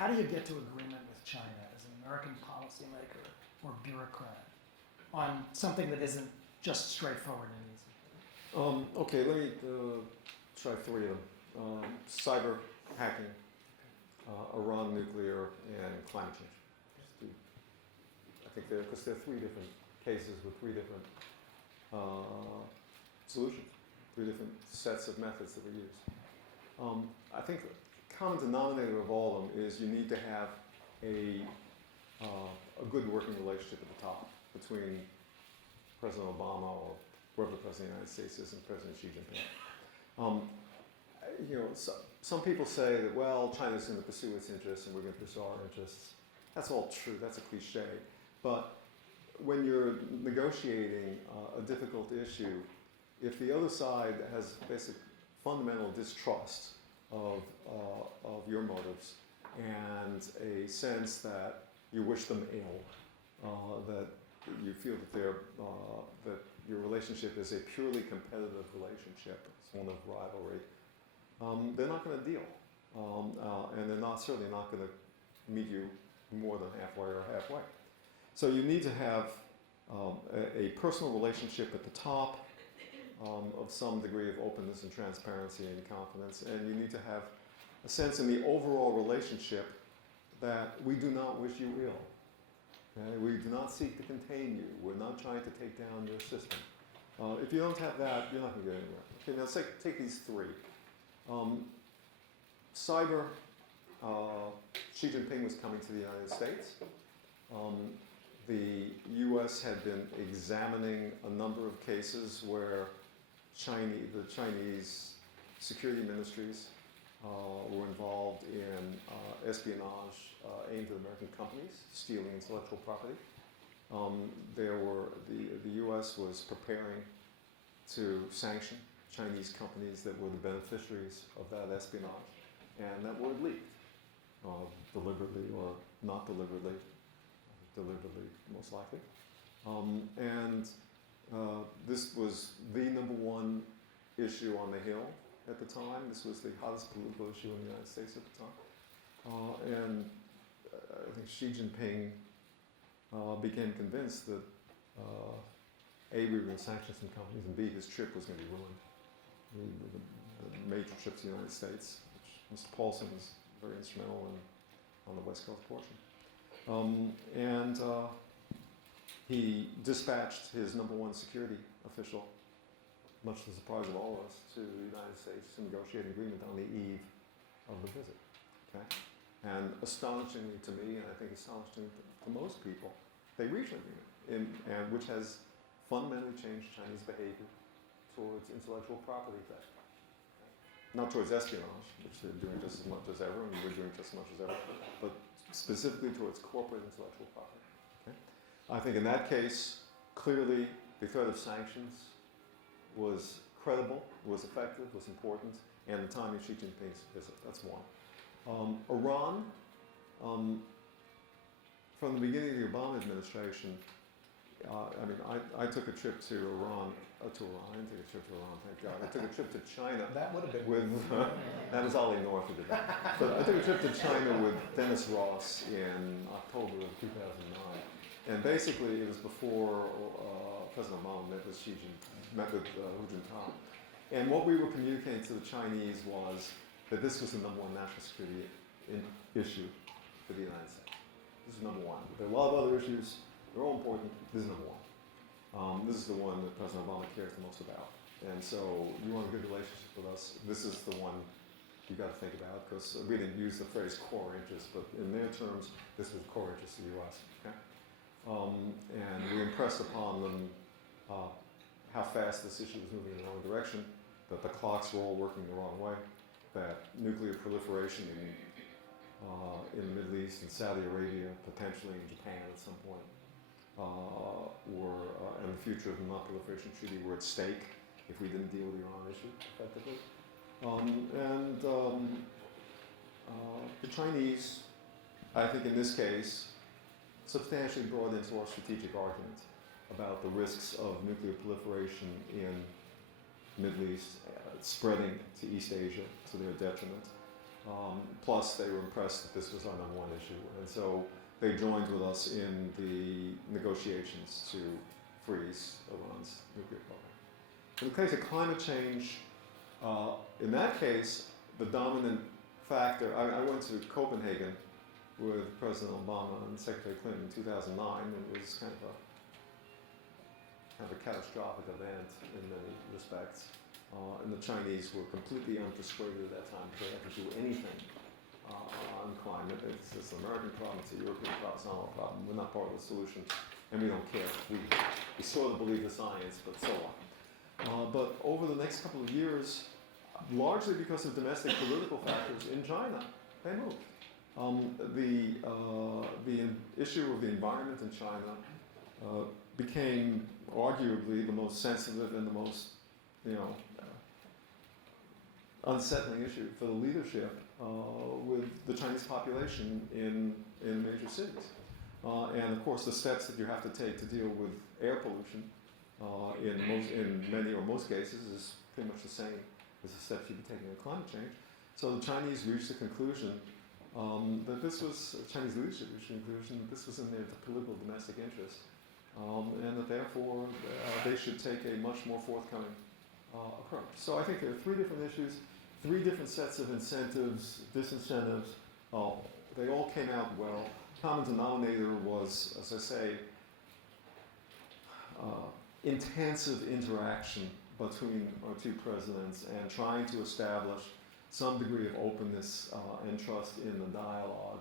how do you get to agreement with China as an American policymaker or bureaucrat on something that isn't just straightforward and easy? Okay, let me try three of them. Cyber hacking, Iran nuclear, and climate change. I think because there are three different cases with three different solutions, three different sets of methods that we use. I think the common denominator of all of them is you need to have a good working relationship at the top between President Obama or whoever the President of the United States is and President Xi Jinping. Some people say that, well, China's going to pursue its interests and we're going to pursue our interests. That's all true. That's a cliche. But when you're negotiating a difficult issue, if the other side has basic fundamental distrust of your motives and a sense that you wish them ill, that you feel that your relationship is a purely competitive relationship, it's one of rivalry, they're not going to deal. And they're certainly not going to meet you more than halfway or halfway. So you need to have a personal relationship at the top of some degree of openness and transparency and confidence, and you need to have a sense in the overall relationship that we do not wish you ill. Okay? We do not seek to contain you. We're not trying to take down your system. If you don't have that, you're not going to get anywhere. Okay, now take these three. Cyber, Xi Jinping was coming to the United States. The U.S. had been examining a number of cases where the Chinese security ministries were involved in espionage aimed at American companies, stealing intellectual property. The U.S. was preparing to sanction Chinese companies that were the beneficiaries of that espionage, and that word leaked, deliberately or not deliberately, most likely. This was the number one issue on the Hill at the time. This was the hottest political issue in the United States at the time. And I think Xi Jinping became convinced that A, we were going to sanction some companies, and B, his trip was going to be ruined. The major trip to the United States, which Mr. Paulson was very instrumental in on the West Coast portion. He dispatched his number one security official, much to the surprise of all of us, to the United States to negotiate an agreement on the eve of the visit. Okay? And astonishingly to me, and I think astonishingly to most people, they reached an agreement, which has fundamentally changed Chinese behavior towards intellectual property theft. Not towards espionage, which they're doing just as much as ever, and we're doing just as much as ever, but specifically towards corporate intellectual property. Okay? I think in that case, clearly the threat of sanctions was credible, was effective, was important, and the timing of Xi Jinping's visit, that's one. Iran, from the beginning of the Obama administration, I took a trip to Iran, I didn't take a trip to Iran, thank God. I took a trip to China. That would have been with, that was Ollie North who did that. But I took a trip to China with Dennis Ross in October of 2009. And basically it was before President Obama met with Hu Jintao. And what we were communicating to the Chinese was that this was the number one national security issue for the United States. This is number one. There are a lot of other issues. They're all important. This is number one. This is the one that President Obama cares the most about. And so you want a good relationship with us, this is the one you got to think about, because we didn't use the phrase core interest, but in their terms, this was core interest of the U.S. Okay? And we impressed upon them how fast this issue was moving in the wrong direction, that the clocks were all working the wrong way, that nuclear proliferation in the Middle East and Saudi Arabia, potentially in Japan at some point, and the future of the Non-Proliferation Treaty were at stake if we didn't deal with the Iran issue effectively. The Chinese, I think in this case, substantially brought into our strategic argument about the risks of nuclear proliferation in the Middle East, spreading to East Asia to their detriment, Plus, they were impressed that this was our number one issue, and so they joined with us in the negotiations to freeze Iran's nuclear program. In the case of climate change, in that case, the dominant factor, I went to Copenhagen with President Obama and Secretary Clinton in 2009, and it was kind of a catastrophic event in many respects. And the Chinese were completely unpersuaded at that time that they had to do anything on climate. It's an American problem, it's a European problem, it's not our problem. We're not part of the solution, and we don't care. We sort of believe the science, but so on. But over the next couple of years, largely because of domestic political factors in China, they moved. The issue of the environment in China became arguably the most sensitive and the most, unsettling issue for the leadership with the Chinese population in major cities. And of course, the steps that you have to take to deal with air pollution in many or most cases is pretty much the same as the steps you'd be taking in climate change. So the Chinese reached the conclusion that this was, Chinese leadership reached the conclusion that this was in their political domestic interest, and that therefore they should take a much more forthcoming approach. So I think there are three different issues, three different sets of incentives, disincentives. They all came out well. Common denominator was, as I say, intensive interaction between our two presidents and trying to establish some degree of openness and trust in the dialogue